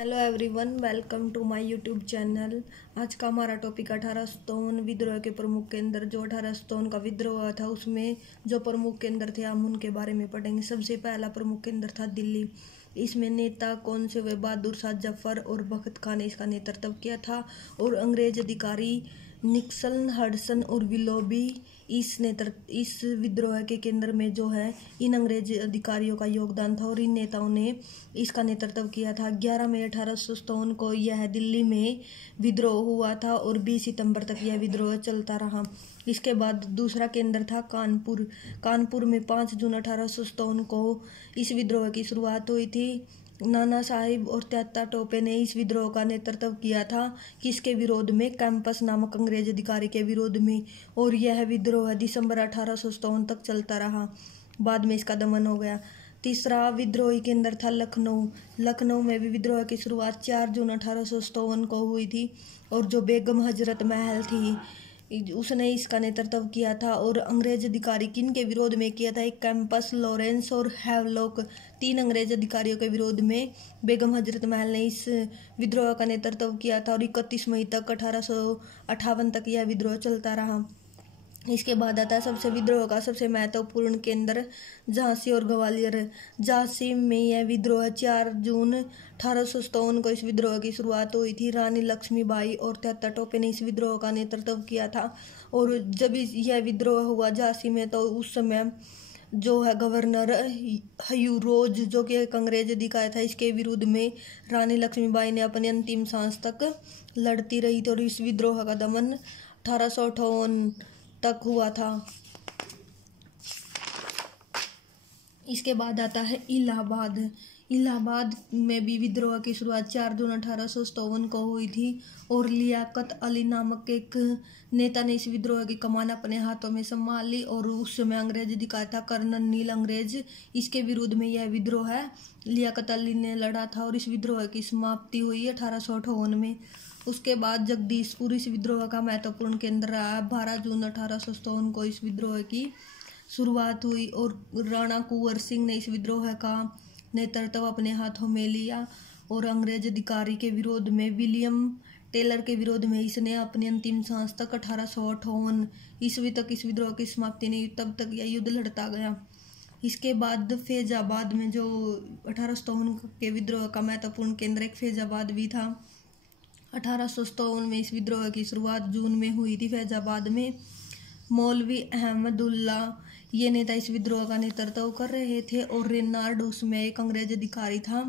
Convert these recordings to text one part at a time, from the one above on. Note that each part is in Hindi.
Hello everyone, welcome to my YouTube channel. आज का हमारा टॉपिक 1857 विद्रोह के प्रमुख केंद्र। जो 1857 का विद्रोह था उसमें जो प्रमुख केंद्र थे हम उनके बारे में पढ़ेंगे। सबसे पहला प्रमुख केंद्र था दिल्ली। इसमें नेता कौन से हुए? बहादुर शाह जफर और बख्त खान ने इसका नेतृत्व किया था। और अंग्रेज अधिकारी निक्सन, हडसन और विलोबी इस विद्रोह के केंद्र में जो है इन अंग्रेज अधिकारियों का योगदान था और इन नेताओं ने इसका नेतृत्व किया था। 11 मई 1857 को यह दिल्ली में विद्रोह हुआ था और 20 सितंबर तक यह विद्रोह चलता रहा। इसके बाद दूसरा केंद्र था कानपुर। कानपुर में 5 जून 1857 को इस विद्रोह की शुरुआत हुई थी। नाना साहिब और त्यात्ता टोपे ने इस विद्रोह का नेतृत्व किया था। किसके विरोध में? कैंपस नामक अंग्रेज अधिकारी के विरोध में। और यह विद्रोह दिसंबर 1857 तक चलता रहा। बाद में इसका दमन हो गया। तीसरा विद्रोही केंद्र था लखनऊ। लखनऊ में भी विद्रोह की शुरुआत 4 जून 1857 को हुई थी और जो बेगम हजरत महल थी उसने इसका नेतृत्व किया था। और अंग्रेज अधिकारी किन के विरोध में किया था? एक कैंपस, लॉरेंस और हैवलॉक, 3 अंग्रेज अधिकारियों के विरोध में बेगम हजरत महल ने इस विद्रोह का नेतृत्व किया था। और 31 मई तक 1858 तक यह विद्रोह चलता रहा। इसके बाद आता है सबसे विद्रोह का सबसे महत्वपूर्ण केंद्र झांसी और ग्वालियर। झांसी में यह विद्रोह 4 जून 1857 को इस विद्रोह की शुरुआत हुई थी। रानी लक्ष्मीबाई और त्यात्ता टोपे ने इस विद्रोह का नेतृत्व किया था। और जब यह विद्रोह हुआ झांसी में तो उस समय जो है गवर्नर ह्यू रोज, जो कि एक अंग्रेज अधिकारी था, इसके विरुद्ध में रानी लक्ष्मीबाई ने अपने अंतिम सांस तक लड़ती रही थी और इस विद्रोह का दमन 1858 तक हुआ था। इसके बाद आता है इलाहाबाद। इलाहाबाद में भी विद्रोह की शुरुआत 4 जून 1857 को हुई थी और लियाकत अली नामक एक नेता ने इस विद्रोह की कमान अपने हाथों में संभाल ली। और उस समय अंग्रेज अधिकारी था कर्नल नील अंग्रेज। इसके विरुद्ध में यह विद्रोह है लियाकत अली ने लड़ा था और इस विद्रोह की समाप्ति हुई 1858 में। उसके बाद जगदीशपुर इस विद्रोह का महत्वपूर्ण केंद्र रहा। 12 जून 1857 को इस विद्रोह की शुरुआत हुई और राणा कुंवर सिंह ने इस विद्रोह का नेतृत्व अपने हाथों में लिया। और अंग्रेज अधिकारी के विरोध में, विलियम टेलर के विरोध में इसने अपनी अंतिम सांस तक 1858 ईस्वी तक इस विद्रोह की समाप्ति नहीं, तब तक यह युद्ध लड़ता गया। इसके बाद फैजाबाद में जो 1857 के विद्रोह का महत्वपूर्ण केंद्र एक फैजाबाद भी था। 1857 में इस विद्रोह की शुरुआत जून में हुई थी। फैजाबाद में मौलवी अहमदुल्ला ये नेता इस विद्रोह का नेतृत्व कर रहे थे और रेनार्ड उसमें एक अंग्रेज अधिकारी था।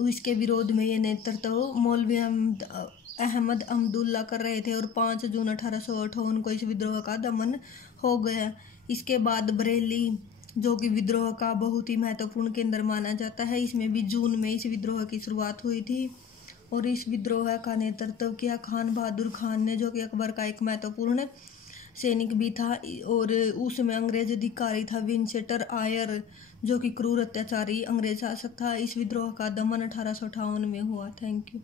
इसके विरोध में ये नेतृत्व मौलवी अहमद अहमदुल्ला कर रहे थे और 5 जून 1858 को इस विद्रोह का दमन हो गया। इसके बाद बरेली, जो कि विद्रोह का बहुत ही महत्वपूर्ण केंद्र माना जाता है, इसमें भी जून में इस विद्रोह की शुरुआत हुई थी और इस विद्रोह का नेतृत्व किया खान बहादुर खान ने, जो कि अकबर का एक महत्वपूर्ण सैनिक भी था। और उसमें अंग्रेज अधिकारी था विंचेस्टर आयर, जो कि क्रूर अत्याचारी अंग्रेज शासक था। इस विद्रोह का दमन 1858 में हुआ। Thank you.